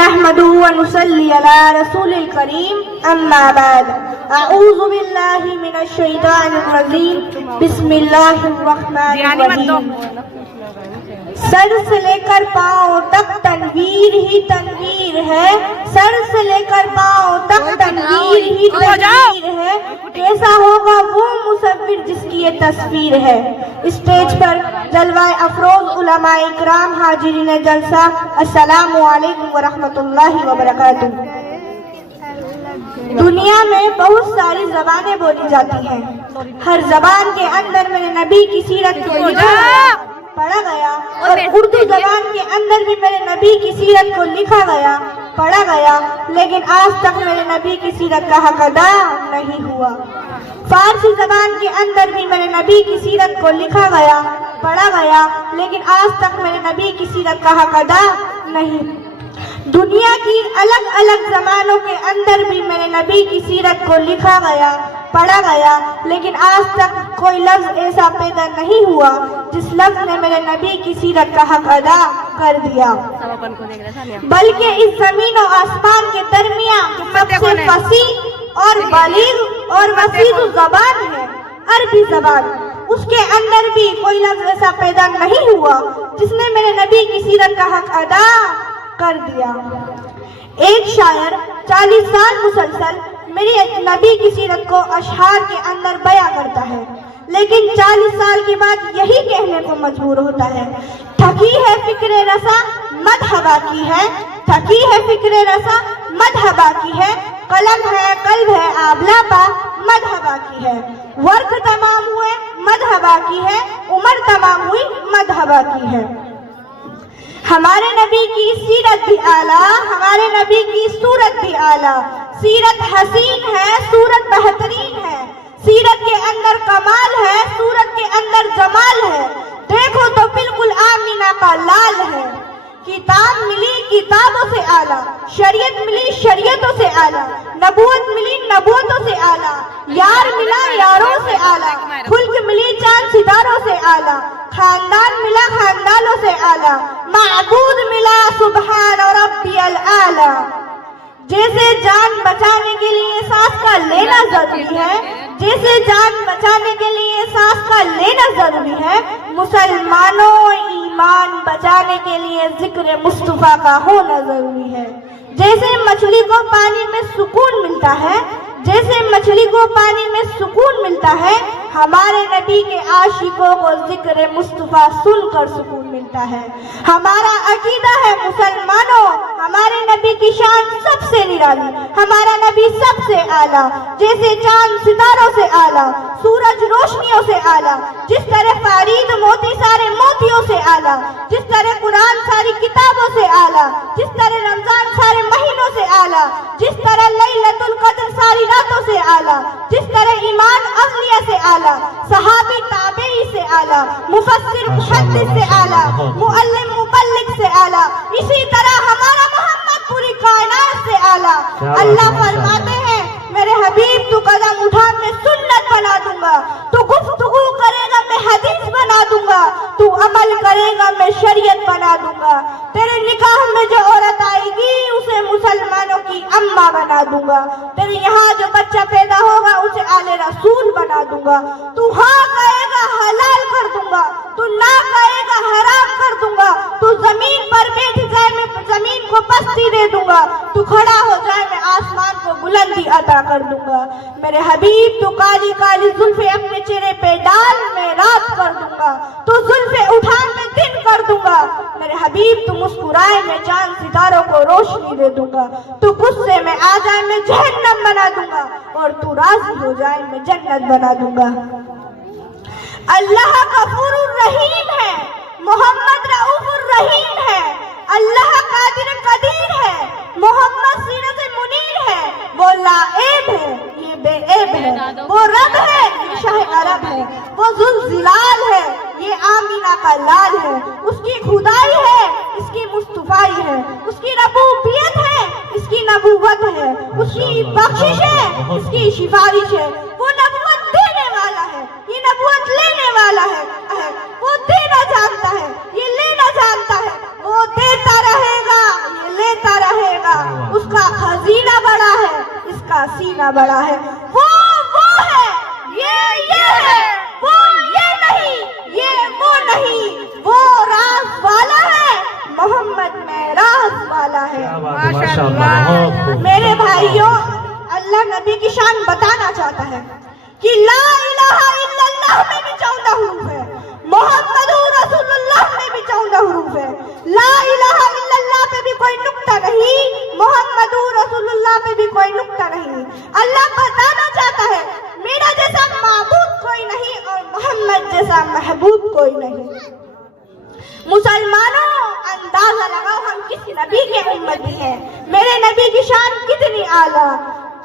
نحمده ونصلي على رسول الكريم اما بعد اعوذ باللہ من الشیطان الرجیم بسم اللہ الرحمن الرحیم سر سے لے کر پاؤں تک تنویر ہی تنویر ہے، سر سے لے کر پاؤں تک تنویر ہی تنویر ہے، کیسا ہوگا وہ مصور جس کی یہ تصویر ہے۔ اسٹیج پر جلوہ افروز علماء اکرام، حاضرین جلسہ، السلام علیکم ورحمۃ اللہ وبرکاتہ۔ دنیا میں بہت ساری زبانیں بولی جاتی ہیں، ہر زبان کے اندر میرے نبی کی سیرت کو پڑھا گیا، اور اردو زبان کے اندر بھی میرے نبی کی سیرت کو لکھا گیا، پڑھا گیا، لیکن آج تک میرے نبی کی سیرت کا حق ادا نہیں ہوا۔ فارسی زبان کے اندر بھی میرے نبی کی سیرت کو لکھا گیا، پڑھا گیا، لیکن آج تک میرے نبی کی سیرت کا حق ادا نہیں۔ دنیا کی الگ الگ زبانوں کے اندر بھی میرے نبی کی سیرت کو لکھا گیا، پڑھا گیا، لیکن آج تک کوئی لفظ ایسا پیدا نہیں ہوا جس لفظ نے میرے نبی کی سیرت کا حق ادا کر دیا۔ بلکہ اس زمین و آسمان کے درمیان سب سے فصیح اور بلیغ اور وسیع زبان ہے عربی زبان، اس کے اندر بھی کوئی لفظ ایسا پیدا نہیں ہوا جس نے میرے نبی کی سیرت کا حق ادا کر دیا۔ ایک شاعر 40 سال مسلسل میری نبی کی سیرت کو اشعار کے اندر بیان کرتا ہے، لیکن 40 سال کے بعد یہی کہنے کو مجبور ہوتا ہے، تھکی ہے فکر رسا مدحبا کی ہے، تھکی ہے فکر رسا مدحبا کی ہے، قلم ہے قلب ہے آبلا پا مدحبا کی ہے، ورق تمام ہوئے مدحبا کی ہے، عمر تمام ہوئی مدحبا کی ہے۔ ہمارے نبی کی سیرت بھی اعلیٰ، ہمارے نبی کی صورت بھی اعلیٰ، سیرت حسین ہے، صورت بہترین ہے، سیرت کے اندر کمال ہے، صورت کے اندر جمال ہے، دیکھو تو بالکل آمینہ کا لال ہے۔ کتاب ملی کتابوں سے اعلیٰ، شریعت ملی شریعتوں سے اعلیٰ، نبوت ملی نبوتوں سے اعلیٰ، یار ملا یاروں سے اعلیٰ، خلق ملی چاند ستاروں سے اعلیٰ، خاندان ملا خاندانوں سے اعلیٰ، معبود ملا سبحان ربی الاعلیٰ۔ جیسے جان بچانے کے لیے سانس کا لینا ضروری ہے، جیسے جان بچانے کے لیے سانس کا لینا ضروری ہے، مسلمانوں ایمان بچانے کے لیے ذکر مصطفیٰ کا ہونا ضروری ہے۔ جیسے مچھلی کو پانی میں سکون ملتا ہے، جیسے مچھلی کو پانی میں سکون ملتا ہے، ہمارے نبی کے عاشقوں کو ذکر مصطفیٰ سن کر سکون ملتا ہے۔ ہمارا عقیدہ ہے مسلمانوں، ہمارے نبی کی شان سب سے نرالی، ہمارا نبی سب سے اعلیٰ، جیسے چاند ستاروں سے اعلیٰ، سورج روشنیوں سے اعلیٰ، جس طرح فرید موتی سارے موتیوں سے اعلیٰ، جس طرح قرآن ساری کتابوں سے اعلیٰ، جس طرح رمضان سارے مہینوں سے اعلیٰ، جس طرح لیلۃ القدر ساری راتوں سے اعلیٰ، جس طرح ایمان اولیاء سے اعلیٰ، صحابی تابعی سے اعلیٰ، مفسر محدث سے اعلیٰ، معلم مبلغ سے اعلیٰ، اسی طرح ہمارا محمد پوری کائنات سے اعلیٰ۔ اللہ فرماتے ہیں میرے حبیب تو قدم اٹھا میں سنت بنا دوں گا، تو گفتگو کرے گا میں حدیث بنا دوں گا، تو عمل کرے گا میں شریعت بنا دوں گا، تیرے نکاح میں جو عورت آئے گی اسے مسلمانوں کی اماں بنا دوں گا، تیرے یہاں جو بچہ پیدا ہوگا اسے آل رسول بنا دوں گا، تو ہاں کہے گا حلال کر دوں گا، تو نہ کہے گا حرام کر دوں گا، تو زمین پر بیٹھ جائے میں زمین کو پستی دے دوں گا، تو کھڑا ہو جائے میں آسمان کو بلندی عطا کر دوں گا، میرے حبیب تو کالی کالی زلفیں اپنے چہرے پہ ڈال میں رات کر دوں گا، تو زلفیں اٹھا میں دن کر دوں گا، میرے حبیب تو مسکرائے میں چاند ستاروں کو روشنی دے دوں گا، تو غصے میں آ جائے میں جہنم بنا دوں گا، اور تو راضی ہو جائے میں جنت بنا دوں گا۔ اللہ غفور الرحیم ہے، محمد رؤوف الرحیم ہے، اللہ قادر قدیر ہے، محمد سیرت منیر ہے، وہ لا عیب ہے یہ بے عیب ہے، وہ رب ہے یہ شاہ عرب ہے، وہ ذوالجلال ہے یہ آمینہ کا لال ہے، اس کی خدائی ہے اس کی مصطفیٰ ہے، اس کی ربوبیت ہے اس کی نبوت ہے، اس کی بخشش ہے اس کی سفارش ہے، وہ نبوت دینے والا ہے یہ نبوت لینے والا ہے، وہ کتنا بڑا ہے. وہ ہے, یہ ہے, وہ یہ نہیں, یہ وہ نہیں, وہ راز والا ہے, محمد میں راز والا ہے. میرے بھائیوں, اللہ نبی کی شان بتانا چاہتا ہے کہ لا الہ الا اللہ میں بھی 14 حروف ہے, محمد رسول اللہ میں بھی 14 حروف ہے. لا الہ الا اللہ پہ بھی کوئی نقطہ نہیں, محمد رسول اللہ پہ بھی کوئی نقطہ نہیں. اللہ بتانا چاہتا ہے میرا جیسا معبود کوئی نہیں اور محمد جیسا محبوب کوئی نہیں. مسلمانوں, اندازہ لگاؤ ہم کس نبی کے امتی ہیں. میرے نبی کی شان کتنی اعلیٰ.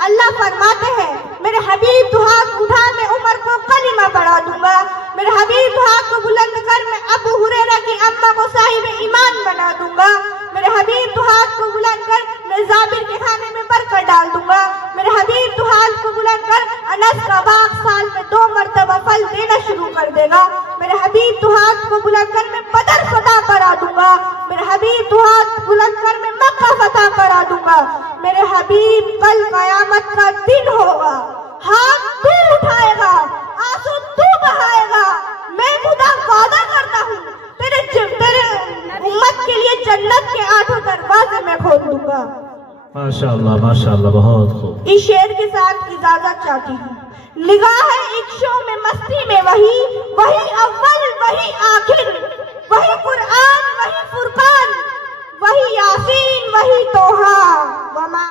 اللہ فرماتے ہیں میرے حبیب تو ہاتھ اٹھا میں عمر کو کلمہ پڑھا دوں گا. میرے حبیب تو ہاتھ کو بلند کر میں ابو ہریرہ کی اماں کو صاحب ایمان بنا دوں گا. میرے حبیب تو ہاتھ کو بلند کر میں زابر کے کھانے میں برکت ڈال دوں گا. میرے حبیب تو ہاتھ کو بلند کر انس کا باغ سال میں 2 مرتبہ پھل دینا شروع کر دے گا. میرے حبیب تو ہاتھ کو بلند کر میں بدر فتح کرا دوں گا. میرے حبیب تو ہاتھ بلند کر میں مکہ فتح کرا دوں گا. میرے حبیب کل قیامت کا دن ہوگا, ہاتھ تو اٹھائے گا, آنسو تو بہائے گا. میں خدا وعدہ کرتا ہوں تیرے امت کے لیے جنت کے 8 دروازے میں کھول دوں گا. ماشاءاللہ ماشاءاللہ, بہت خوب. اس شعر کے ساتھ اجازت چاہتی ہوں. نگاہ عشقوں میں مستی میں وہی اول وہی آخر, وہی قرآن وہی فرقان, وہی یاسین وہی توحا.